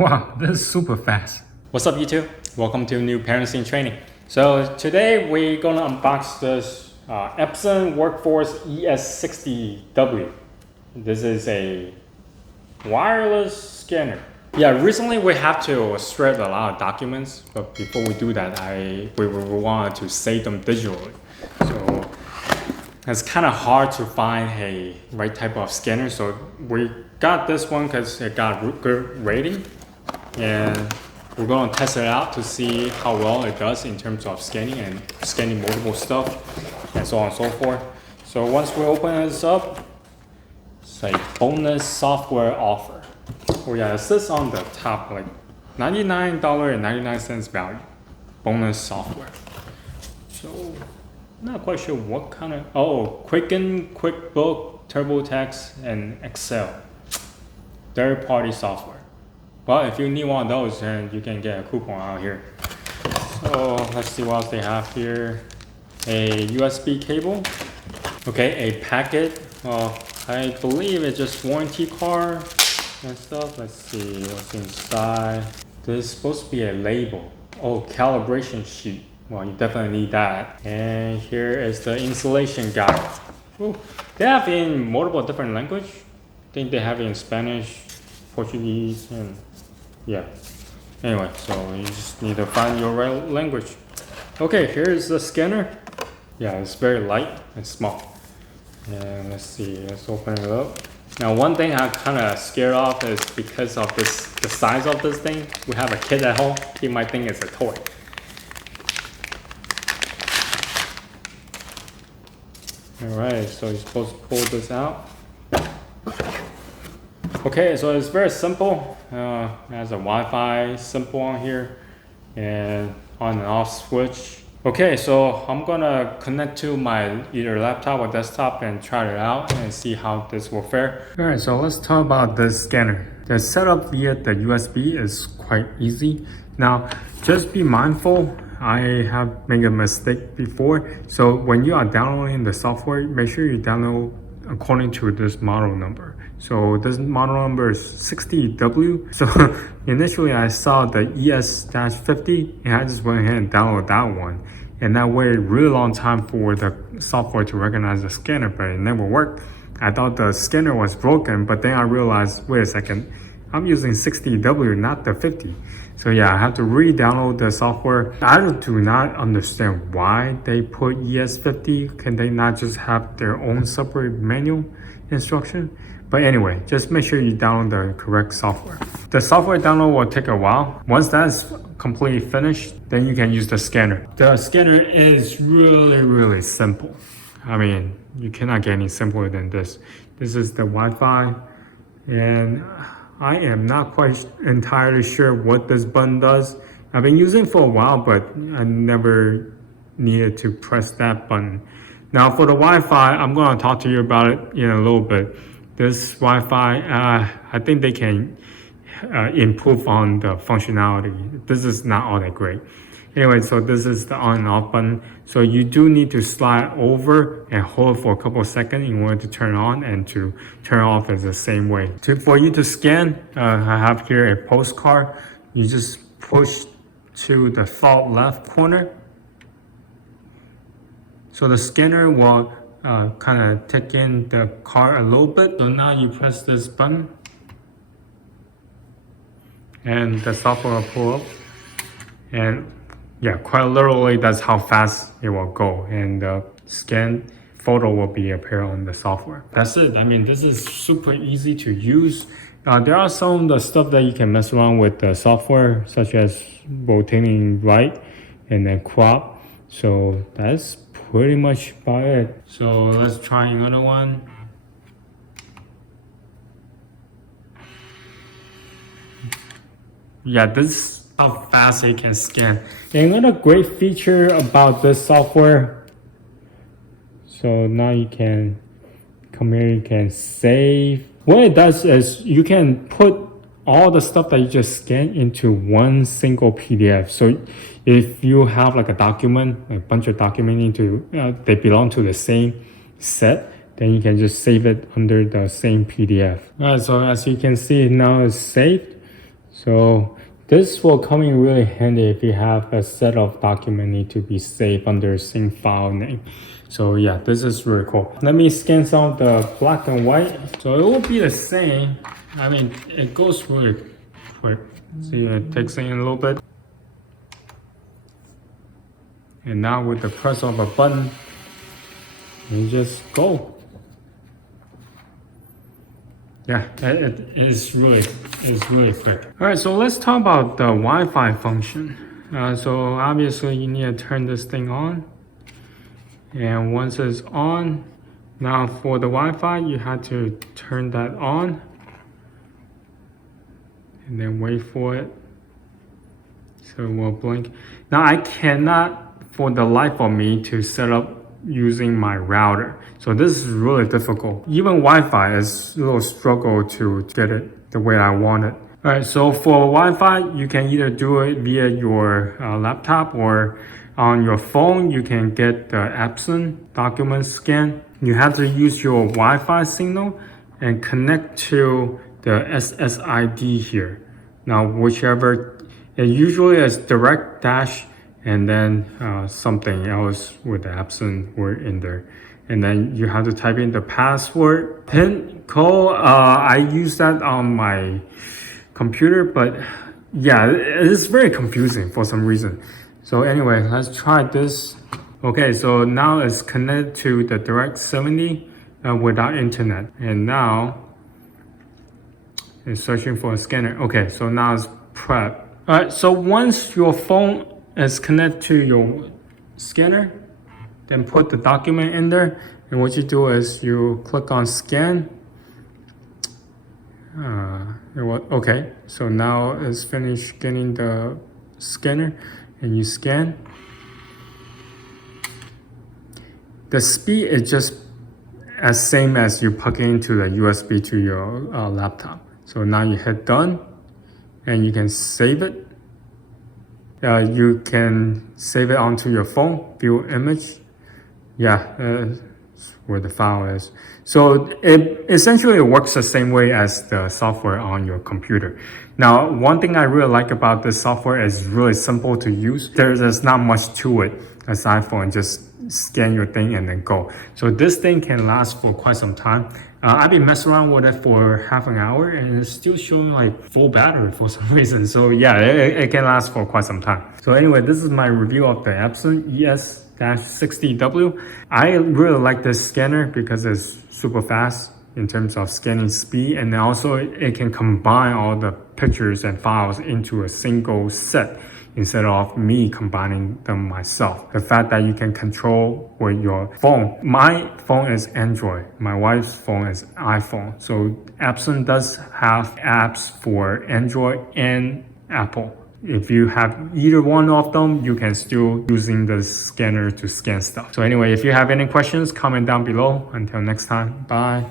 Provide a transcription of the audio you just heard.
Wow, this is super fast. What's up YouTube? Welcome to New Parents in Training. So today we're gonna unbox this Epson WorkForce ES-60W. This is a wireless scanner. Yeah, recently we have to shred a lot of documents, but before we do that, we wanted to save them digitally. So it's kind of hard to find a right type of scanner. So we got this one because it got good rating, and we're going to test it out to see how well it does in terms of scanning and scanning multiple stuff and so on and so forth. So once we open this up, it's a bonus software offer. Oh yeah, it says on the top like $99.99 value, bonus software. So not quite sure what kind of, Quicken, QuickBook, TurboTax, and Excel. Third-party software. Well, if you need one of those, then you can get a coupon out here. So let's see what else they have here. A USB cable. Okay, a packet. I believe it's just warranty card and stuff. Let's see what's inside. This is supposed to be a label. Oh, calibration sheet. Well, you definitely need that. And here is the installation guide. Ooh, they have in multiple different language. I think they have it in Spanish, Portuguese, and yeah. Anyway, so you just need to find your right language. Okay, here's the scanner. Yeah, it's very light and small. And let's see, let's open it up. Now, one thing I'm kind of scared of is because of the size of this thing. We have a kid at home, he might think it's a toy. Alright, so you're supposed to pull this out. Okay, so it's very simple. It has a Wi-Fi symbol on here and on and off switch. Okay, so I'm gonna connect to my either laptop or desktop and try it out and see how this will fare. Alright, so let's talk about this scanner. The setup via the USB is quite easy. Now, just be mindful. I have made a mistake before. So when you are downloading the software, make sure you download according to this model number. So this model number is 60W. So initially I saw the ES-50 and I just went ahead and downloaded that one. And that waited a really long time for the software to recognize the scanner, but it never worked. I thought the scanner was broken, but then I realized, wait a second, I'm using 60W, not the 50. So yeah, I have to re-download the software. I do not understand why they put ES-50. Can they not just have their own separate manual instruction? But anyway, just make sure you download the correct software. The software download will take a while. Once that's completely finished, then you can use the scanner. The scanner is really simple. I mean, you cannot get any simpler than this. This is the Wi-Fi, and I am not quite entirely sure what this button does. I've been using it for a while, but I never needed to press that button. Now for the Wi-Fi, I'm going to talk to you about it in a little bit. This Wi-Fi, I think they can improve on the functionality. This is not all that great. Anyway, so this is the on and off button. So you do need to slide over and hold for a couple of seconds in order to turn on, and to turn off is the same way. For you to scan, I have here a postcard. You just push to the far left corner. So the scanner will kind of take in the card a little bit. So now you press this button and the software will pull up, and yeah, quite literally that's how fast it will go, and the scan photo will be appear on the software. That's it. I mean, this is super easy to use. There are some of the stuff that you can mess around with the software, such as rotating right and then crop. So that's pretty much about it. So let's try another one. Yeah, this is how fast it can scan. Another great feature about this software, so now you can come here, you can save. What it does is you can put all the stuff that you just scan into one single PDF. So if you have like a document, a bunch of documents into, they belong to the same set, then you can just save it under the same PDF. Alright, so as you can see, now it's saved. So this will come in really handy if you have a set of documents need to be saved under the same file name. So yeah, this is really cool. Let me scan some of the black and white. So it will be the same. I mean, it goes really quick. See, it takes in a little bit. And now with the press of a button, you just go. Yeah, it is really quick. All right, so let's talk about the Wi-Fi function. So obviously you need to turn this thing on. And once it's on, now for the Wi-Fi, you have to turn that on. And then wait for it. So it will blink. Now I cannot, for the life of me, to set up using my router. So this is really difficult. Even Wi-Fi is a little struggle to get it the way I want it. All right, so for Wi-Fi, you can either do it via your laptop or on your phone. You can get the Epson document scan. You have to use your Wi-Fi signal and connect to the SSID here. Now, whichever, it usually is direct dash and then something else with the Epson word in there. And then you have to type in the password. PIN code, I use that on my computer, but yeah, it is very confusing for some reason. So anyway, let's try this. Okay, so now it's connected to the Direct 70 without internet. And now it's searching for a scanner. Okay, so now it's prep. All right, so once your phone is connected to your scanner, then put the document in there. And what you do is you click on scan. Okay, so now it's finished getting the scanner and you scan. The speed is just as same as you plug into the USB to your laptop. So now you hit done and you can save it. You can save it onto your phone, view image. Yeah, where the file is. So it essentially works the same way as the software on your computer. Now, one thing I really like about this software is really simple to use. There's not much to it aside from just scan your thing and then go. So this thing can last for quite some time. I've been messing around with it for half an hour and it's still showing like full battery for some reason. So yeah, it can last for quite some time. So anyway, this is my review of the Epson ES-60W. I really like this scanner because it's super fast in terms of scanning speed, and also it can combine all the pictures and files into a single set instead of me combining them myself. The fact that you can control with your phone. My phone is Android. My wife's phone is iPhone. So Epson does have apps for Android and Apple. If you have either one of them, you can still using the scanner to scan stuff. So anyway, if you have any questions, comment down below. Until next time, bye.